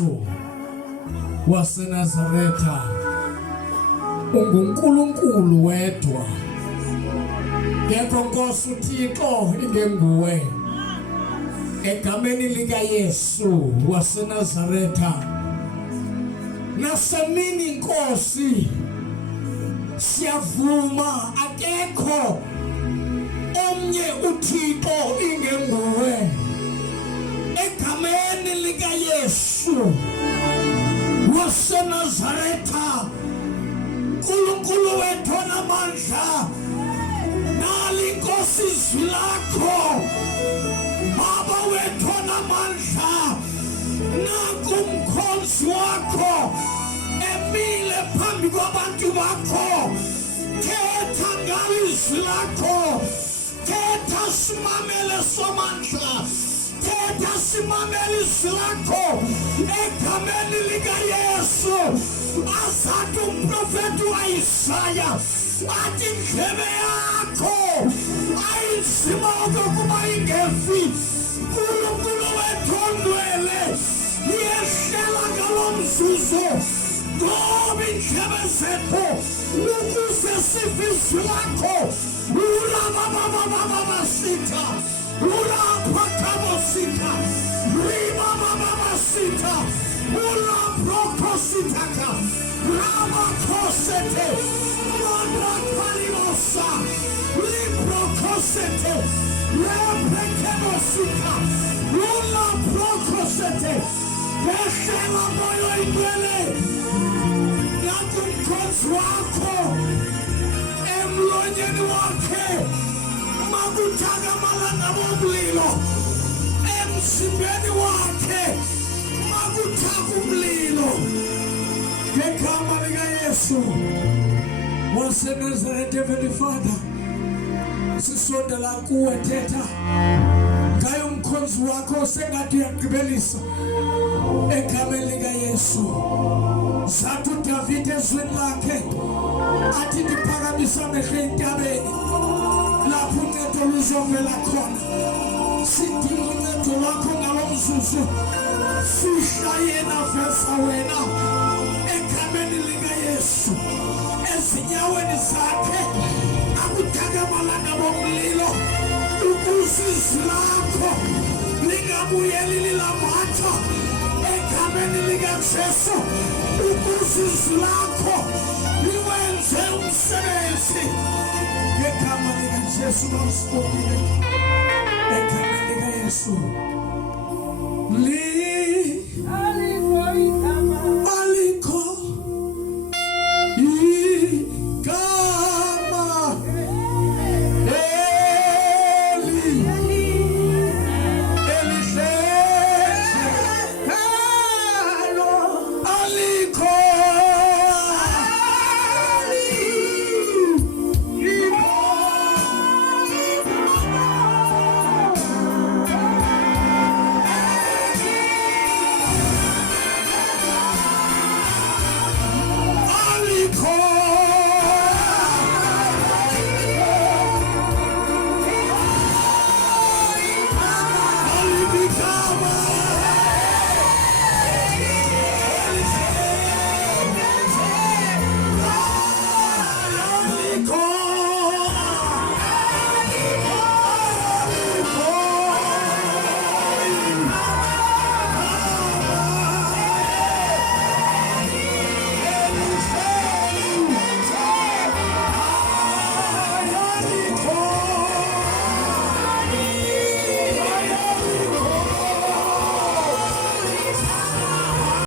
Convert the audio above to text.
Yesu waseNazaretha unguNkulunkulu wedwa, ngekho Nkosi uThixo ingenguwe. Egameni lika Yesu waseNazaretha nasemini Nkosi siyavuma akekho omnye uThixo ingenguwe. Egameni lika Yesu waseNazaretha, Nkulunkulu wethu onamandla, nali Nkosi izwi lakho. Baba wethu onamandla, naku umkhonzi wakho emile phambi kwabantu bakho. Thetha ngalo izwi lakho, thetha simamele somandla, thetha simamele izwi lakho. Egameni lika Yesu azathi umprofeti uIsaya athi indlebe yakho ayinzima okokuba ingefi. Nkulunkulu wethu ongcwele, yehlela ngalo mzuzu ngoba indlebe zethu ukuze sive izwi lakho. Urabababababasitha, uraphakamositha, rimamamabasitha, uraprokosithaka, ramakosete, mondrakalimosa, liprokosete, reprekemositha, uraprokosete. Yehlela moyo ingcwele naku umkhonzi wakho, emlonyeni wakhe makuthakamala ngabomlilo, emzimbeni wakhe makuthaka umlilo. Ngegama lika Yesu waseNazaretha, Heavenly Father, sisondela kuwe. Thetha ngayo umkhonzi wakho sengathi uyagqibelisa. Egameni lika Yesu zathi uDavide ezwini lakhe athi ndiphakamisa amehlo entabeni lapho uncedo luzovela khona. Sidinga uncedo lwakho ngalo mzuzu, fihla yena, vesa wena. Egameni lika Yesu ezinyaweni zakhe akuthakamala ngabomlilo, ukuze izwi lakho lingabuyeli lilamatha. Egameni lika Jesu ukuze izwi lakho liwenze umsebenzi. Ngegama lika Jesu bamsibonile. Egameni lika Yesu alikho call.